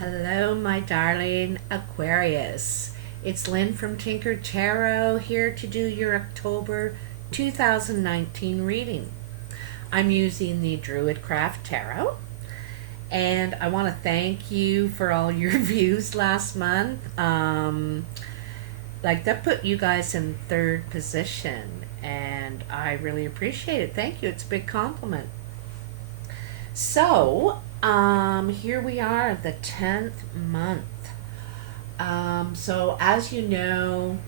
Hello, my darling Aquarius. It's Lynn from Tinker Tarot here to do your October 2019 reading. I'm using the Druid Craft Tarot, and I want to thank you for all your views last month. That put you guys in third position, and I really appreciate it. Thank you. It's a big compliment. So, here we are, the 10th month. So as you know,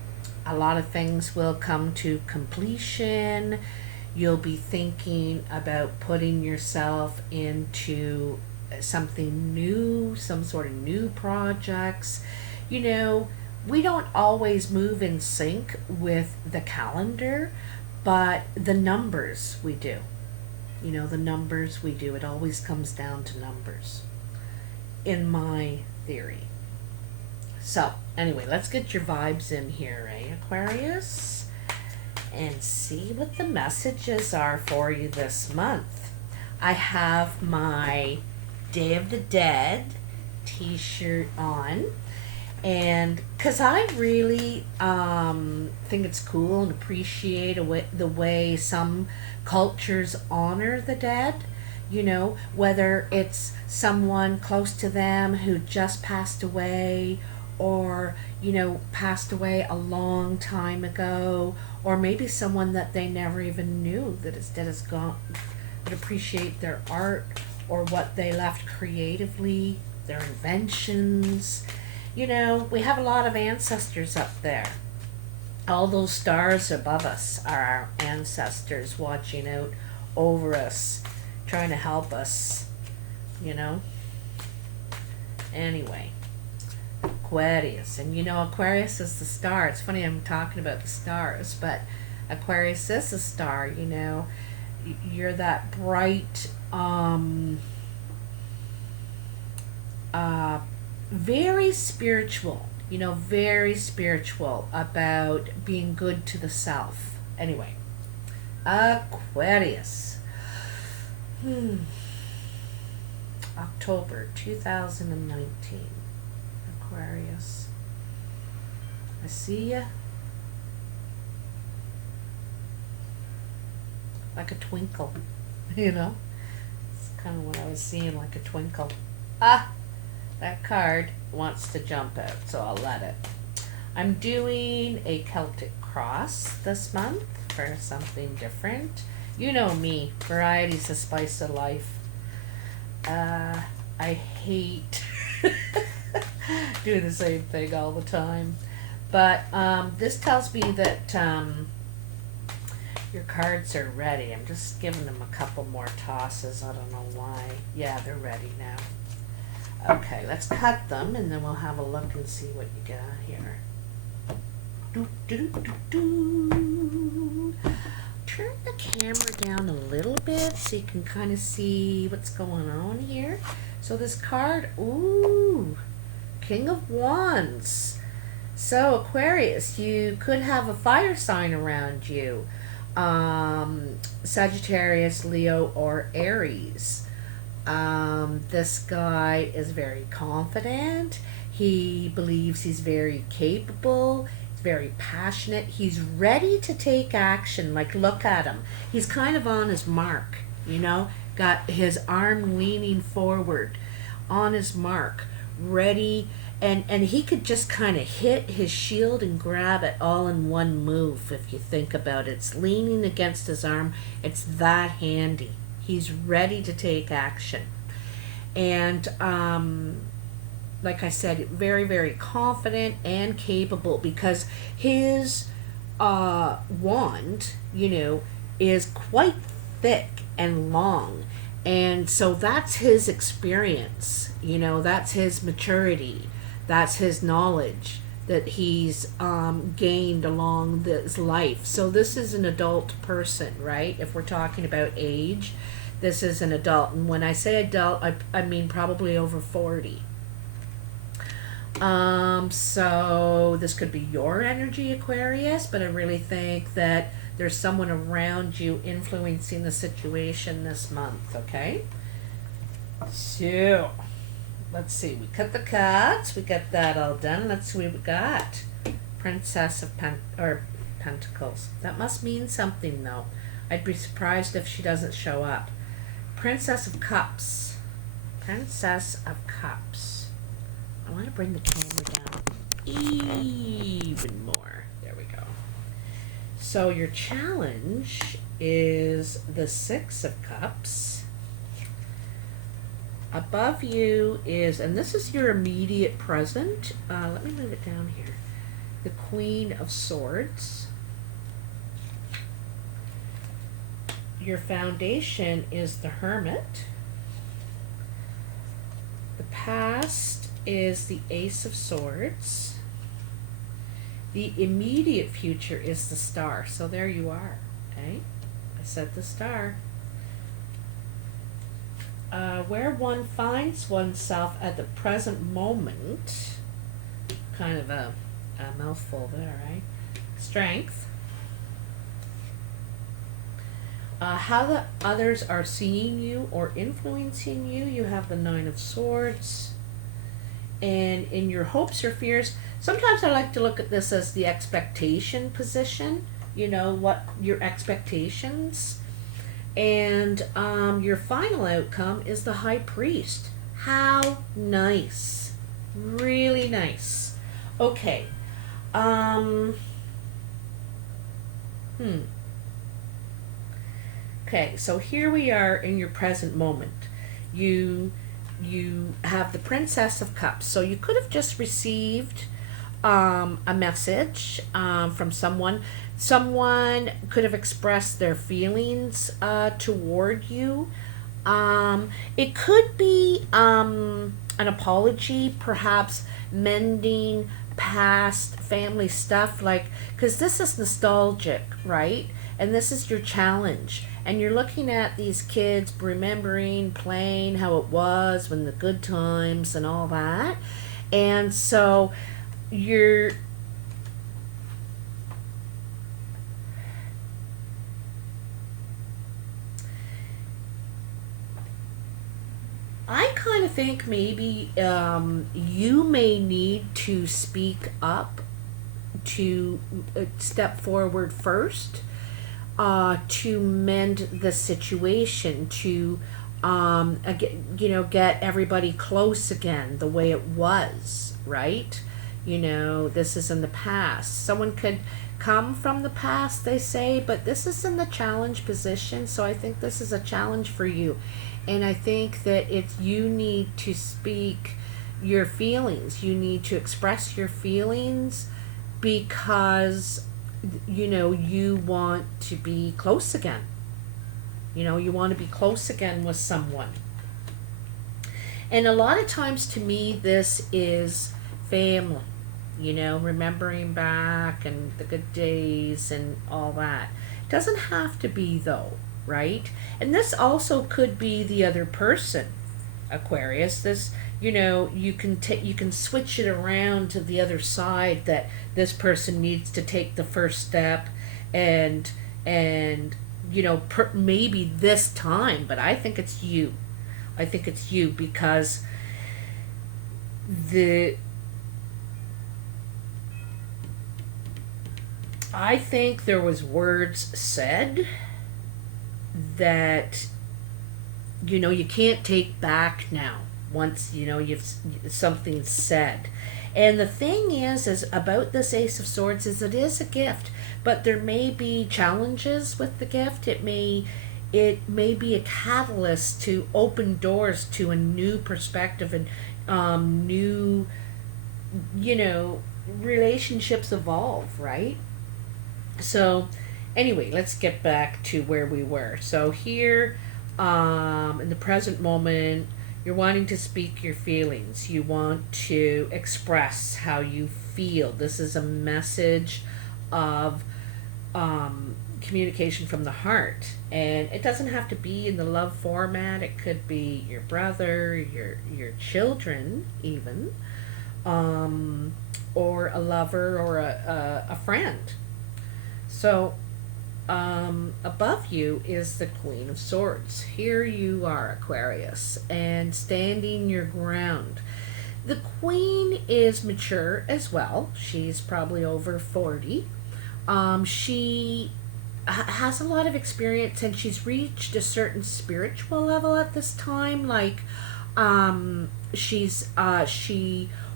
a lot of things will come to completion. You'll be thinking about putting yourself into something new, some sort of new projects. You know, we don't always move in sync with the calendar, but the numbers we do. You know, the numbers we do, it always comes down to numbers, in my theory. So, anyway, let's get your vibes in here, Aquarius? And see what the messages are for you this month. I have my Day of the Dead t-shirt on. And because I really think it's cool and appreciate the way some cultures honor the dead, you know, whether it's someone close to them who just passed away, or, you know, passed away a long time ago, or maybe someone that they never even knew that is gone, but appreciate their art or what they left creatively, their inventions. You know, we have a lot of ancestors up there. All those stars above us are our ancestors watching out over us, trying to help us, you know. Anyway, Aquarius. And you know, Aquarius is the star. It's funny I'm talking about the stars, but Aquarius is a star, you know. You're that bright, very spiritual, you know, very spiritual about being good to the self. Anyway, Aquarius. October 2019. Aquarius. I see ya. Like a twinkle, you know? It's kind of what I was seeing, like a twinkle. That card wants to jump out, so I'll let it. I'm doing a Celtic cross this month for something different. You know me, variety's the spice of life. I hate doing the same thing all the time. But this tells me that your cards are ready. I'm just giving them a couple more tosses. I don't know why. Yeah, they're ready now. Okay, let's cut them, and then we'll have a look and see what you got here. Turn the camera down a little bit so you can kind of see what's going on here. So this card, ooh, King of Wands. So Aquarius, you could have a fire sign around you. Sagittarius, Leo, or Aries. This guy is very confident. He believes he's very capable. He's very passionate. He's ready to take action. Like, look at him. He's kind of on his mark, you know, got his arm leaning forward on his mark, ready. And he could just kind of hit his shield and grab it all in one move, if you think about it. It's leaning against his arm. It's that handy. He's ready to take action. And like I said, very, very confident and capable, because his wand, you know, is quite thick and long. And so that's his experience, you know, that's his maturity, that's his knowledge that he's gained along this life. So this is an adult person, right? If we're talking about age, this is an adult. And when I say adult, I mean probably over 40. So this could be your energy, Aquarius, but I really think that there's someone around you influencing the situation this month, okay? So, let's see. We cut the cards. We got that all done. Let's see what we got. Princess of Pentacles. That must mean something, though. I'd be surprised if she doesn't show up. Princess of Cups. Princess of Cups. I want to bring the camera down even more. There we go. So your challenge is the Six of Cups. Above you is, and this is your immediate present. Let me move it down here. The Queen of Swords. Your foundation is the Hermit. The past is the Ace of Swords. The immediate future is the Star. So there you are. Okay, I said the Star. Where one finds oneself at the present moment, kind of a mouthful there, right? Strength. How the others are seeing you or influencing you, you have the Nine of Swords. And in your hopes or fears, sometimes I like to look at this as the expectation position, you know, what your expectations. And your final outcome is the High Priest. How nice. Really nice. Okay. Okay, so here we are in your present moment. You have the Princess of Cups. So you could have just received a message from someone. Someone could have expressed their feelings toward you. It could be an apology, perhaps mending past family stuff, like, because this is nostalgic, right? And this is your challenge. And you're looking at these kids remembering playing how it was when the good times and all that. And so I kind of think maybe you may need to speak up, to step forward first, to mend the situation, to get everybody close again the way it was, right? You know, this is in the past. Someone could come from the past, they say, but this is in the challenge position, so I think this is a challenge for you. And I think that you need to speak your feelings. You need to express your feelings because, you know, you want to be close again. You know, you want to be close again with someone. And a lot of times to me, this is family, you know, remembering back and the good days and all that. It doesn't have to be, though, right? And this also could be the other person, Aquarius. This, you know, you can switch it around to the other side, that this person needs to take the first step and you know, maybe this time, but I think it's you. I think it's you because I think there was words said that, you know, you can't take back now once, you know, you've something said. And the thing is about this Ace of Swords is it is a gift, but there may be challenges with the gift. It may be a catalyst to open doors to a new perspective and new, you know, relationships evolve, right? So anyway, let's get back to where we were. So here, in the present moment, you're wanting to speak your feelings. You want to express how you feel. This is a message of communication from the heart. And it doesn't have to be in the love format. It could be your brother, your children even, or a lover or a friend. So above you is the Queen of Swords. Here you are, Aquarius, and standing your ground. The queen is mature as well. She's probably over 40. She has a lot of experience, and she's reached a certain spiritual level at this time. Like, she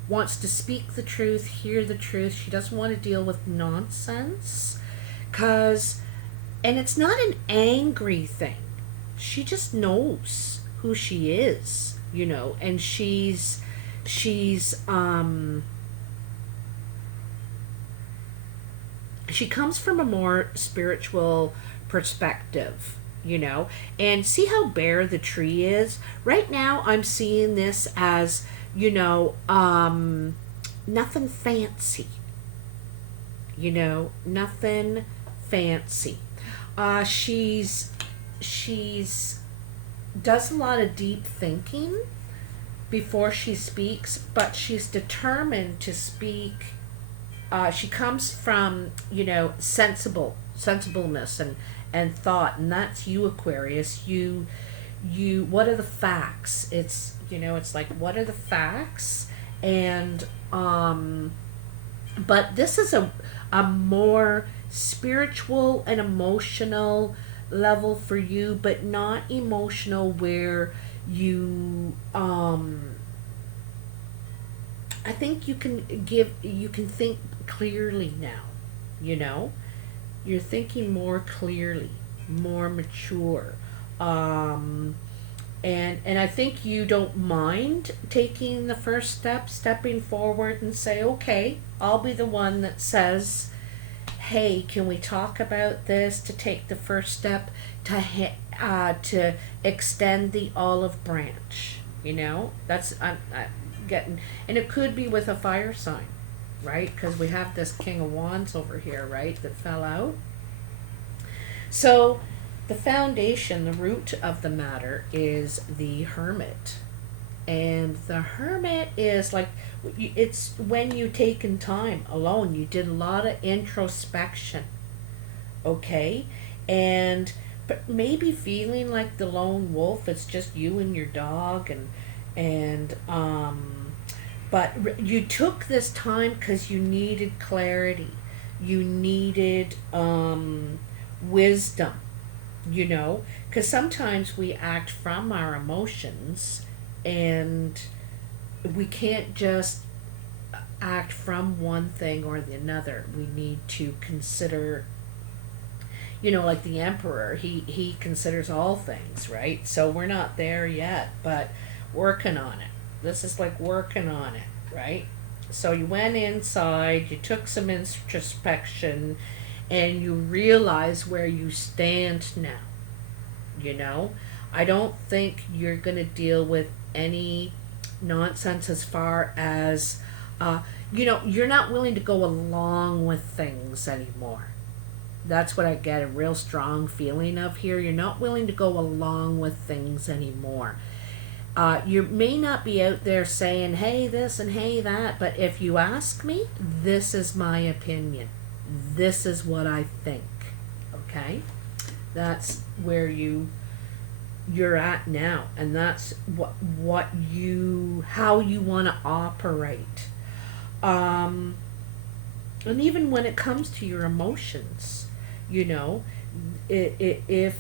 wants to speak the truth, hear the truth. She doesn't want to deal with nonsense, cause, and it's not an angry thing. She just knows who she is, and she's she comes from a more spiritual perspective, and see how bare the tree is. Right now I'm seeing this as, nothing fancy, nothing fancy. She's does a lot of deep thinking before she speaks, but she's determined to speak. She comes from, sensibleness and thought, and that's you, Aquarius. You what are the facts? It's, it's like, what are the facts? And but this is a more spiritual and emotional level for you, but not emotional where you I think you can think clearly now, you're thinking more clearly, more mature. And I think you don't mind taking the first step, stepping forward and say, okay, I'll be the one that says, hey, can we talk about this, to take the first step to extend the olive branch. That's I'm getting, and it could be with a fire sign, right? Because we have this King of Wands over here, right, that fell out. So the foundation, the root of the matter is the Hermit. And the Hermit is like, it's when you taken time alone. You did a lot of introspection, okay? But maybe feeling like the lone wolf. It's just you and your dog, but you took this time because you needed clarity. You needed wisdom, because sometimes we act from our emotions, and we can't just act from one thing or the another. We need to consider, like the Emperor, he considers all things, right? So we're not there yet, but working on it. This is like working on it, right? So you went inside, you took some introspection, and you realize where you stand now. I don't think you're going to deal with any nonsense as far as, you're not willing to go along with things anymore. That's what I get a real strong feeling of here. You're not willing to go along with things anymore. You may not be out there saying, hey, this and hey, that, but if you ask me, this is my opinion. This is what I think, okay? That's where you're at now, and that's how you want to operate. And even when it comes to your emotions, if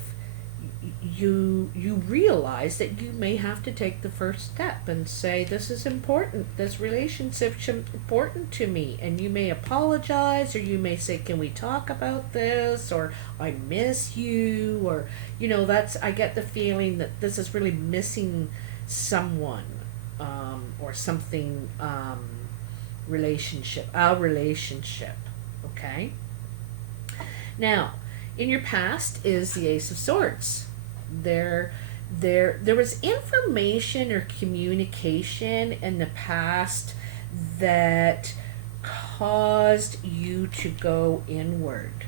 you realize that you may have to take the first step and say, this is important, this relationship's important to me, and you may apologize, or you may say, can we talk about this, or I miss you, or I get the feeling that this is really missing someone, or something, our relationship, okay? Now, in your past is the Ace of Swords. There was information or communication in the past that caused you to go inward,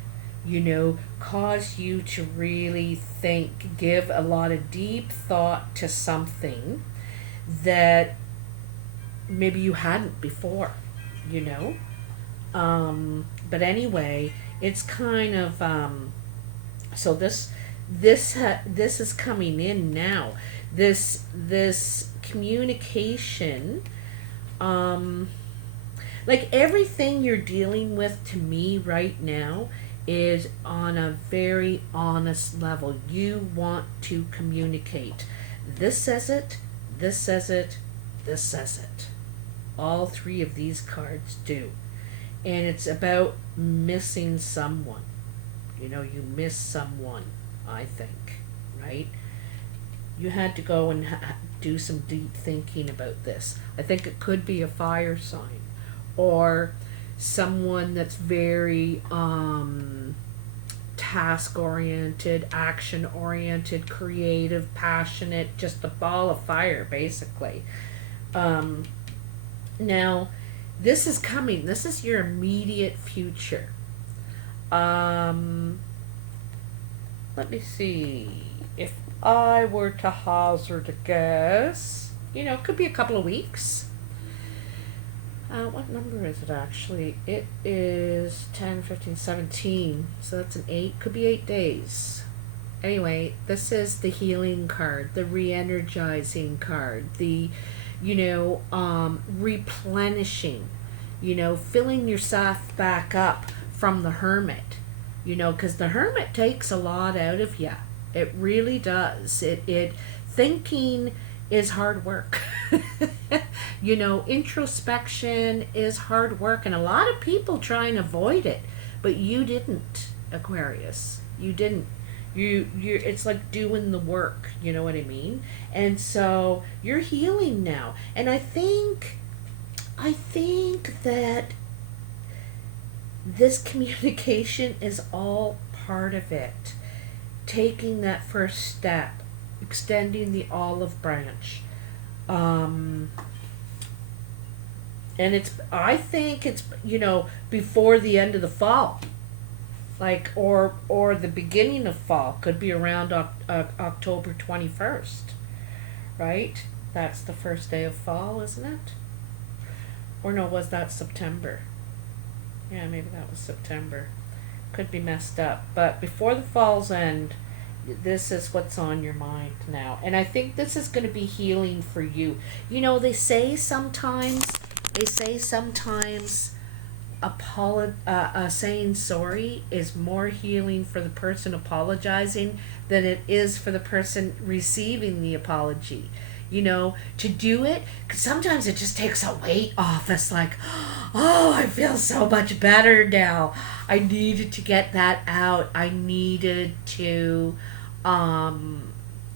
caused you to really think, give a lot of deep thought to something that maybe you hadn't before, but anyway, it's kind of, so this is coming in now. This communication like everything you're dealing with to me right now is on a very honest level. You want to communicate. This says it, this says it, this says it. All three of these cards do. And it's about missing someone. You know, you miss someone, I think, right? You had to go and do some deep thinking about this. I think it could be a fire sign or someone that's very task oriented, action oriented, creative, passionate, just a ball of fire basically. Now this is coming, this is your immediate future. Let me see, if I were to hazard a guess, you know, it could be a couple of weeks. What number is it actually? It is 10, 15, 17. So that's an 8. Could be 8 days. Anyway, this is the healing card, the re-energizing card, the, you know, replenishing, you know, filling yourself back up from the Hermit, you know, because the Hermit takes a lot out of you. It really does. It thinking is hard work. You know, introspection is hard work, and a lot of people try and avoid it, but you didn't, Aquarius. You didn't. You it's like doing the work, you know what I mean? And so you're healing now. And I think that this communication is all part of it. Taking that first step, extending the olive branch. And I think it's, you know, before the end of the fall. Like, or the beginning of fall. Could be around October 21st. Right? That's the first day of fall, isn't it? Or no, was that September? Yeah, maybe that was September. Could be messed up. But before the fall's end, this is what's on your mind now. And I think this is going to be healing for you. You know, they say sometimes saying sorry is more healing for the person apologizing than it is for the person receiving the apology. You know, to do it, because sometimes it just takes a weight off us, like, oh, I feel so much better now. I needed to get that out. I needed to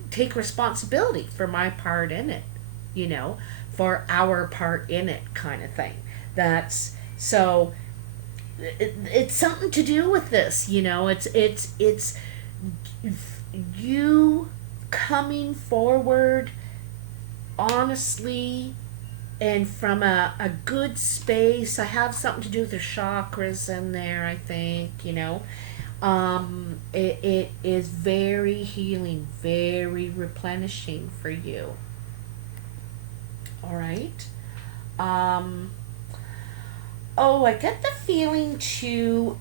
take responsibility for my part in it, you know, for our part in it, kind of thing. That's so it's something to do with this, you know. It's you coming forward honestly and from a good space. I have something to do with the chakras in there, I think, you know. It is very healing, very replenishing for you. All right. Oh, I get the feeling too,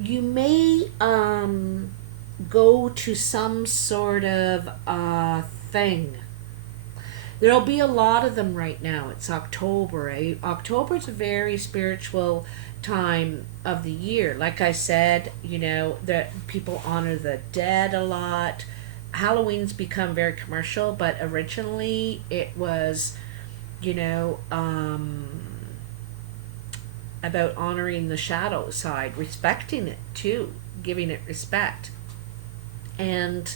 you may go to some sort of thing. There'll be a lot of them right now. It's October. October's a very spiritual time of the year. Like I said, you know, that people honor the dead a lot. Halloween's become very commercial, but originally it was, you know, about honoring the shadow side, respecting it too, giving it respect. And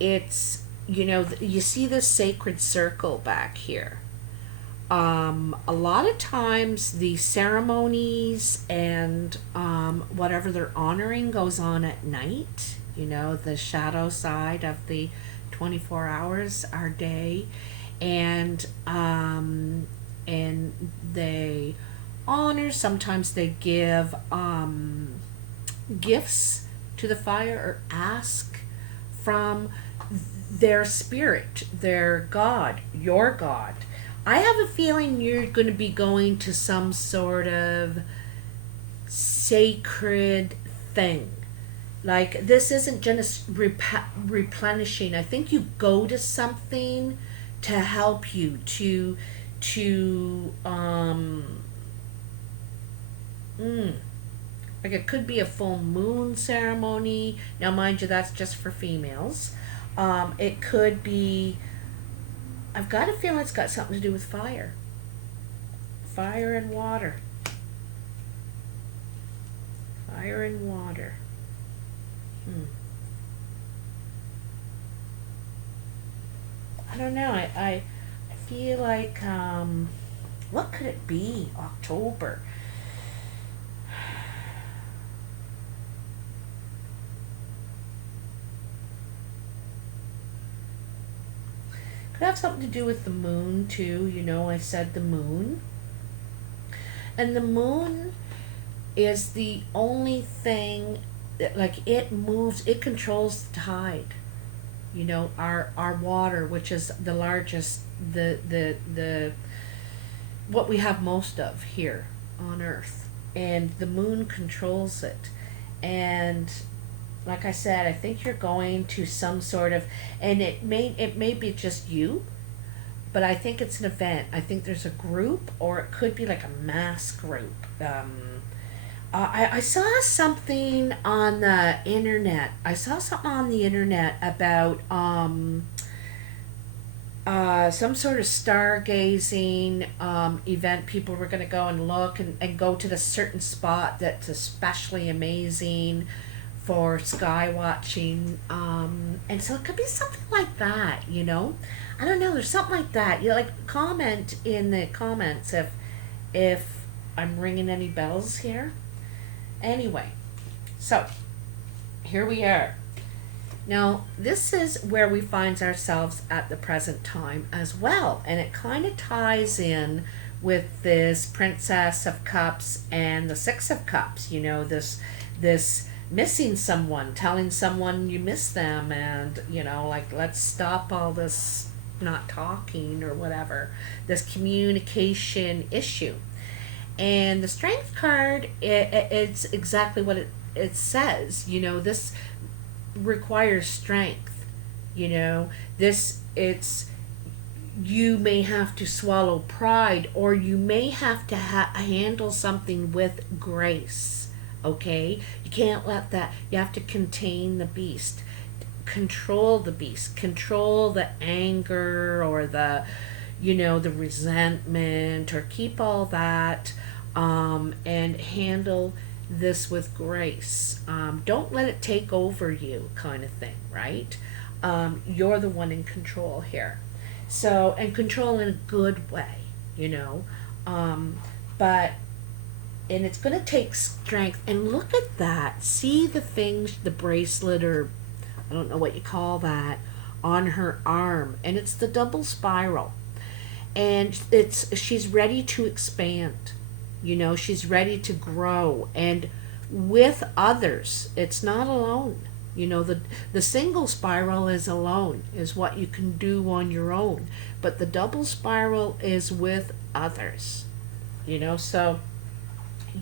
it's, you know, you see this sacred circle back here. A lot of times the ceremonies and whatever they're honoring goes on at night, you know, the shadow side of the 24 hours, our day. And they honor, sometimes they give gifts to the fire or ask from their spirit, their God, your God. I have a feeling you're going to be going to some sort of sacred thing. Like, this isn't just replenishing. I think you go to something to help you to like it could be a full moon ceremony. Now, mind you, that's just for females. It could be, I've got a feeling it's got something to do with fire. Fire and water. Fire and water. I don't know. I feel like, what could it be? October. Could have something to do with the moon too. You know, I said the moon. And the moon is the only thing that, like, it moves, it controls the tide. You know, our water, which is the largest, the what we have most of here on Earth, and the moon controls it. And like I said, I think you're going to some sort of, and it may be just you, but I think it's an event. I think there's a group, or it could be like a mass group. I saw something on the internet. About some sort of stargazing event. People were going to go and look and go to the certain spot that's especially amazing for sky watching. And so it could be something like that, you know? I don't know, there's something like that. You know, like, comment in the comments if I'm ringing any bells here. Anyway, so here we are. Now, this is where we find ourselves at the present time as well, and it kind of ties in with this Princess of Cups and the Six of Cups. You know, this missing someone, telling someone you miss them, and, you know, like, let's stop all this not talking or whatever, this communication issue. And the Strength card, it's exactly what it says. You know, this requires strength. You know, it's you may have to swallow pride, or you may have to handle something with grace. Okay, you can't let that. You have to contain the beast, control the beast, control the anger or the, you know, the resentment, or keep all that, and handle this with grace. Don't let it take over you, kind of thing, right? You're the one in control here. So, and control in a good way, you know. But, and it's going to take strength. And look at that. See the things, the bracelet, or I don't know what you call that, on her arm. And it's the double spiral. And she's ready to expand. You know, she's ready to grow. And with others, it's not alone. You know, the single spiral is alone, is what you can do on your own. But the double spiral is with others. You know, so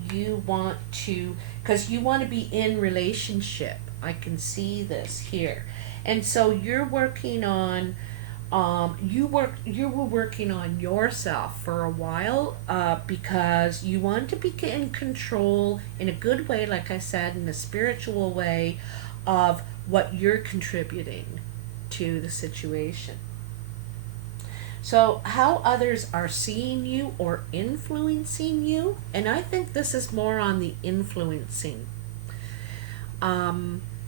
you want to, because you want to be in relationship. I can see this here. And so you're working on, you were working on yourself for a while, because you want to be in control in a good way, like I said, in a spiritual way, of what you're contributing to the situation. So how others are seeing you or influencing you, and I think this is more on the influencing,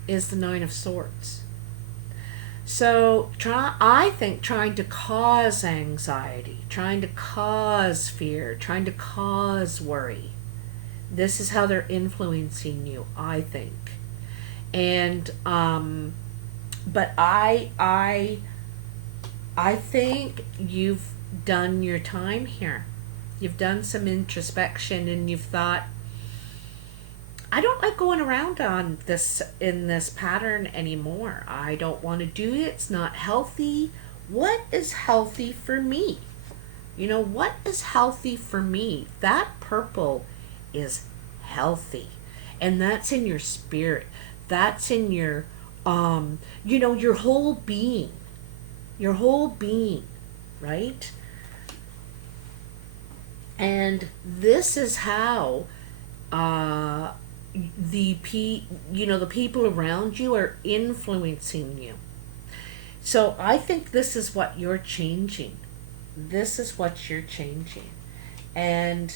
is the Nine of Swords. So I think trying to cause anxiety, trying to cause fear, trying to cause worry, this is how they're influencing you, I think. And but I think you've done your time here. You've done some introspection, and you've thought, I don't like going around on this, in this pattern anymore. I don't want to do it. It's not healthy. What is healthy for me? You know, what is healthy for me? That purple is healthy. And that's in your spirit. That's in your, you know, your whole being. Your whole being. right? And this is how the people around you are influencing you. So I think this is what you're changing. This is what you're changing. And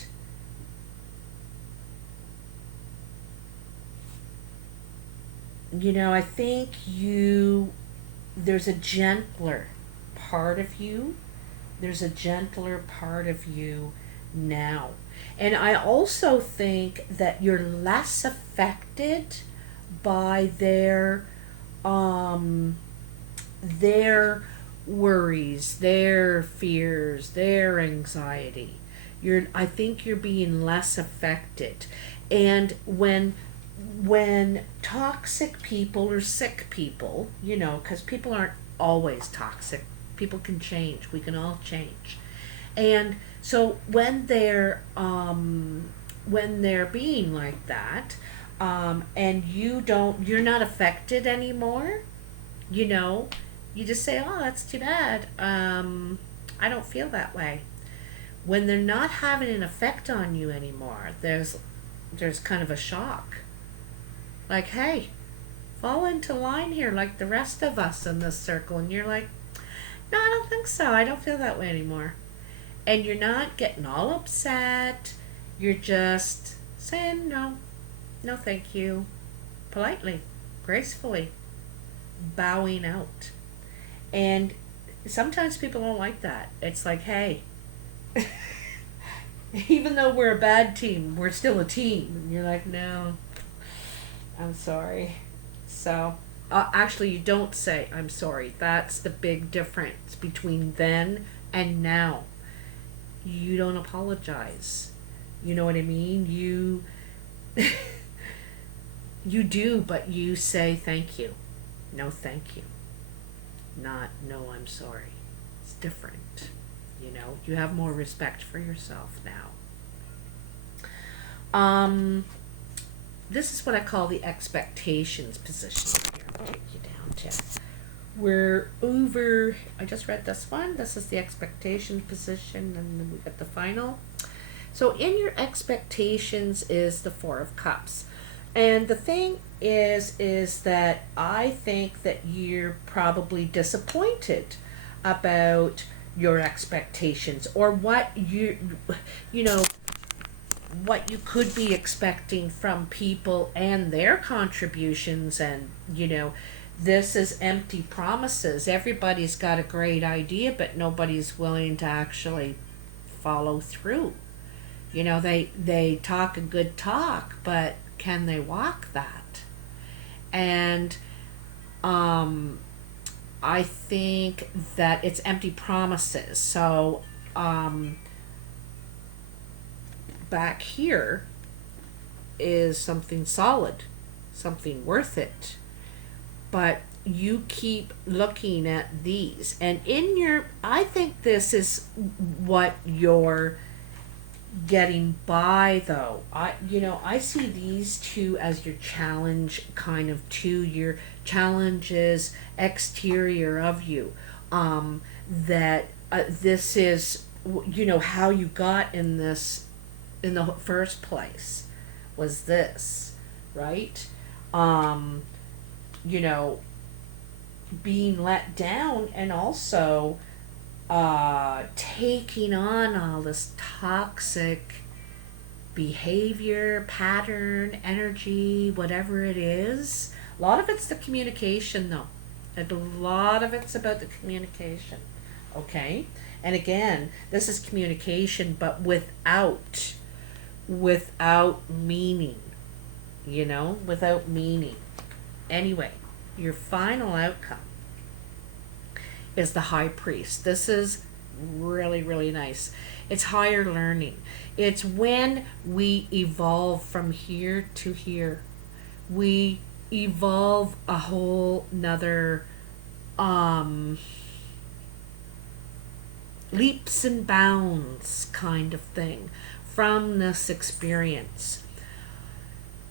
I think there's a gentler part of you. There's a gentler part of you now. And I also think that you're less affected by their worries, their fears, their anxiety. I think you're being less affected. And when toxic people or sick people, because people aren't always toxic, people can change. We can all change. And so when they're being like that, and you're not affected anymore, you just say, oh, that's too bad. I don't feel that way. When they're not having an effect on you anymore, there's kind of a shock. Like, hey, fall into line here like the rest of us in this circle. And you're like, no, I don't think so. I don't feel that way anymore. And you're not getting all upset. You're just saying no thank you, politely, gracefully, bowing out. And sometimes people don't like that. It's like, hey, even though we're a bad team, we're still a team. And you're like, no, I'm sorry. So actually, you don't say I'm sorry. That's the big difference between then and now. You don't apologize. You know what I mean? You you do, but you say thank you. No, thank you. Not no, I'm sorry. It's different. You have more respect for yourself now. This is what I call the expectations position. Here, I'll take you down to. I just read this one. This is the expectation position, and then we got the final. So in your expectations is the Four of Cups. And the thing is that I think that you're probably disappointed about your expectations, or what what you could be expecting from people and their contributions. And this is empty promises. Everybody's got a great idea, but nobody's willing to actually follow through. They talk a good talk, but can they walk that? And I think that it's empty promises. So back here is something solid, something worth it. But you keep looking at these. And I think this is what you're getting by, though. I see these two as your challenge, kind of two. Your challenges exterior of you, that this is how you got in this in the first place, was this, right? Being let down, and also taking on all this toxic behavior, pattern, energy, whatever it is. A lot of it's the communication, though. And a lot of it's about the communication. Okay? And again, this is communication, but without meaning. Without meaning. Anyway, your final outcome is the High Priest. This is really, really nice. It's higher learning. It's when we evolve from here to here. We evolve a whole nother leaps and bounds kind of thing from this experience.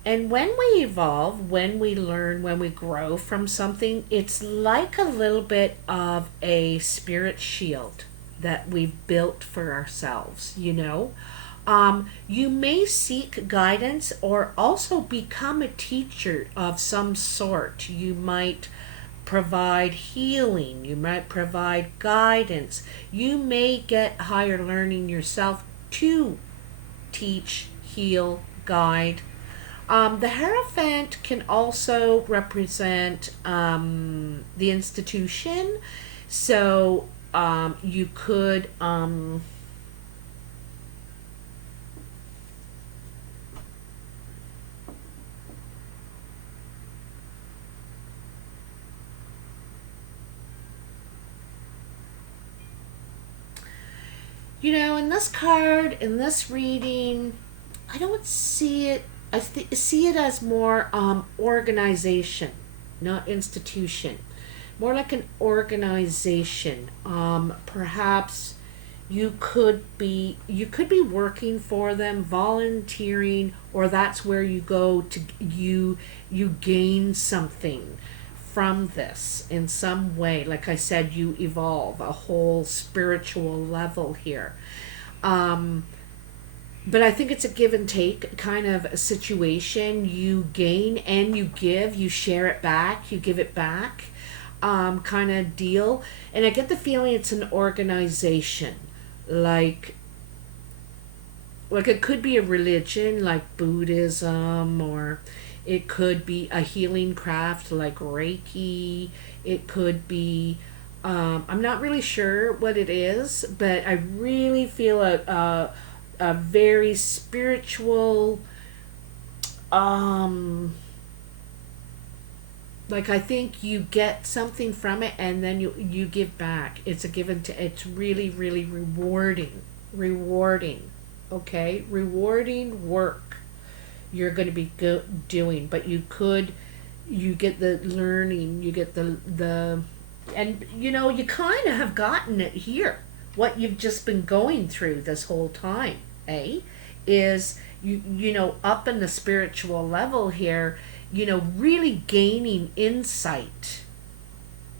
And when we evolve, when we learn, when we grow from something, it's like a little bit of a spirit shield. that we've built for ourselves, you know. You may seek guidance or also become a teacher of some sort. You might provide healing, you might provide guidance, you may get higher learning yourself to teach, heal, guide. The Hierophant can also represent the institution. So you could you know, in this card, in this reading, I don't see it. See it as more organization, not institution. More like an organization. Perhaps you could be working for them, volunteering, or that's where you go to you gain something from this in some way. Like I said, you evolve a whole spiritual level here. But I think it's a give and take kind of a situation. You gain and you give, you share it back, you give it back, kind of deal. And I get the feeling it's an organization, like it could be a religion like Buddhism, or it could be a healing craft like Reiki. It could be, I'm not really sure what it is, but I really feel a very spiritual, like I think you get something from it and then you give back. It's a give and it's really, really rewarding, okay, rewarding work you're going to be doing. But you get the learning, you get the and you know, you kind of have gotten it here. What you've just been going through this whole time, is you know, up in the spiritual level here, you know, really gaining insight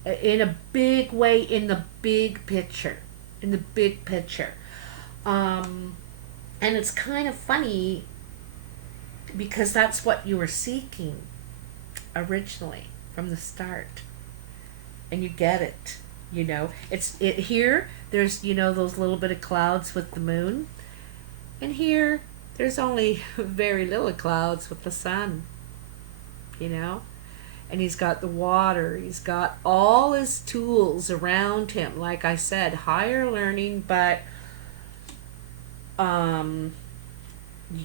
in a big way, in the big picture, and it's kind of funny because that's what you were seeking originally from the start, and you get it. You know, it's it here. There's, you know, those little bit of clouds with the moon, and here there's only very little clouds with the sun. You know, and he's got the water. He's got all his tools around him. Like I said, higher learning, but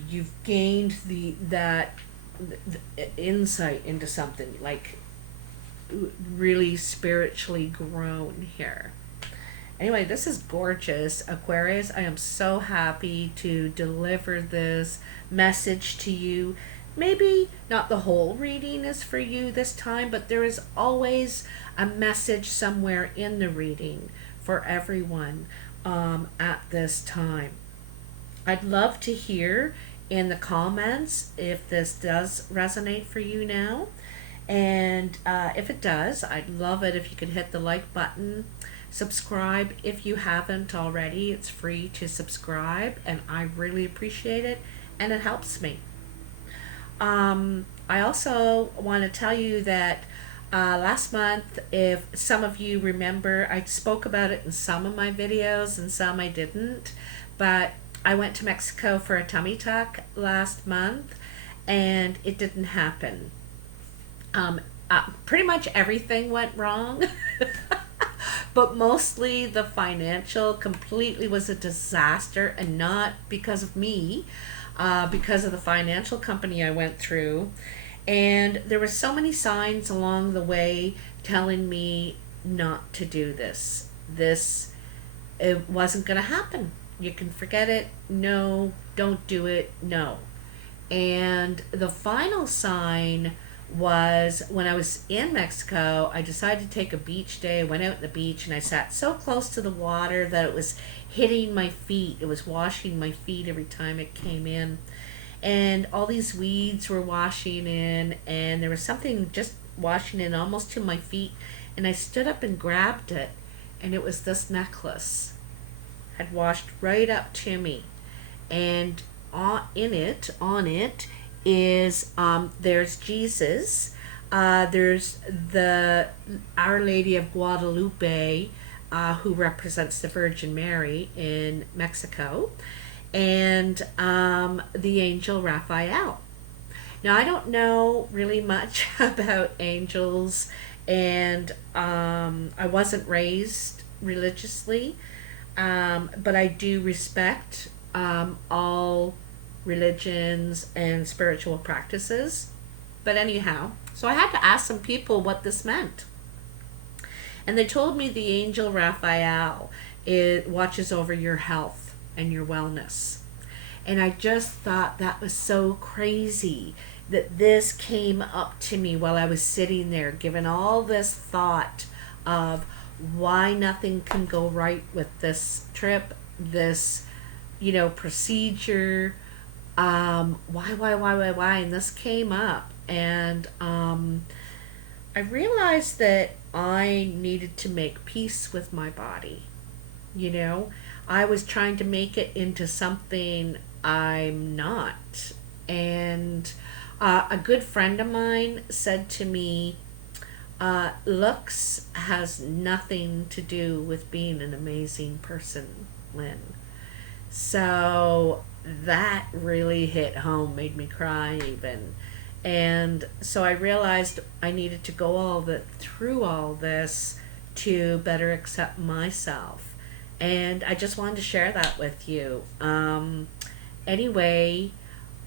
you've gained the insight into something, like really spiritually grown here. Anyway, this is gorgeous, Aquarius. I am so happy to deliver this message to you. Maybe not the whole reading is for you this time, but there is always a message somewhere in the reading for everyone at this time. I'd love to hear in the comments if this does resonate for you now. And if it does, I'd love it if you could hit the like button. Subscribe if you haven't already. It's free to subscribe, and I really appreciate it, and it helps me. I also want to tell you that last month, if some of you remember, I spoke about it in some of my videos and some I didn't, but I went to Mexico for a tummy tuck last month, and it didn't happen. Pretty much everything went wrong, but mostly the financial completely was a disaster, and not because of me, because of the financial company I went through. And there were so many signs along the way telling me not to do this. It wasn't going to happen. You can forget it. No, don't do it. No. And the final sign was when I was in Mexico. I decided to take a beach day. I went out on the beach and I sat so close to the water that it was hitting my feet. It was washing my feet every time it came in. And all these weeds were washing in, and there was something just washing in almost to my feet. And I stood up and grabbed it, and it was this necklace. had washed right up to me, and on it is there's Jesus, there's the Our Lady of Guadalupe, who represents the Virgin Mary in Mexico, and the angel Raphael. Now, I don't know really much about angels, and I wasn't raised religiously, but I do respect all religions and spiritual practices. But anyhow, so I had to ask some people what this meant. And they told me the angel Raphael, it watches over your health and your wellness. And I just thought that was so crazy that this came up to me while I was sitting there, given all this thought of why nothing can go right with this trip, this, procedure. Why? And this came up. And I realized that I needed to make peace with my body. I was trying to make it into something I'm not. And a good friend of mine said to me, looks has nothing to do with being an amazing person, Lynn. So that really hit home, made me cry even. And so I realized I needed to go through all this to better accept myself. And I just wanted to share that with you. Anyway,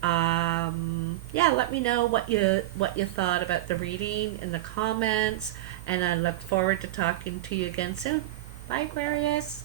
let me know what you thought about the reading in the comments, and I look forward to talking to you again soon. Bye, Aquarius.